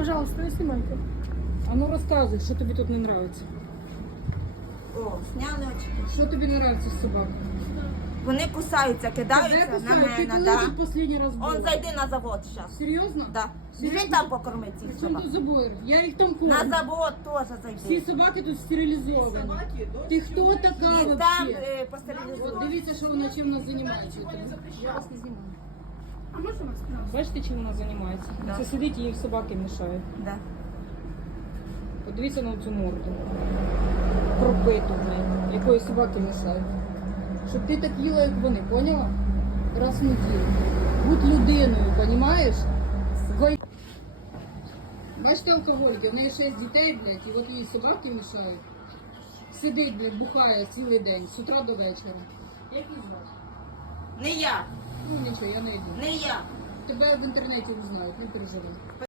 Пожалуйста, не снимайте. А ну розказуй, що тобі тут не подобається. О, сняли очки. Що тобі не подобається з собак? Вони кусаються, кидаються на кусають? Мене, да. тут останній раз був? Он зайди на завод зараз. Серйозно? Да. Біжи там покорми При цих собак. тут забор? Я їх там На завод теж Всі зайди. собаки тут стерилізовані. Ти хто така І там вообще? е, От постерилізувати. дивіться, що вона чим вона займається. Я вас не знімаю. Вас, пожалуйста? Бачите, чим вона займається? Да. Це сидить і їй собаки мішають. Да. Подивіться на цю морду. Пропиту в неї, якої собаки мішають. Щоб ти так їла, як вони, поняла? Раз в неділю. Будь людиною, понімаєш? Бачите алкогольки, в неї шість дітей, блядь, і от їй собаки мішають. Сидить, блядь, бухає цілий день, з утра до вечора. Як її звати? Не я, Ну нічого, я не йду. не я. Тебе в інтернеті узнають, не переживай.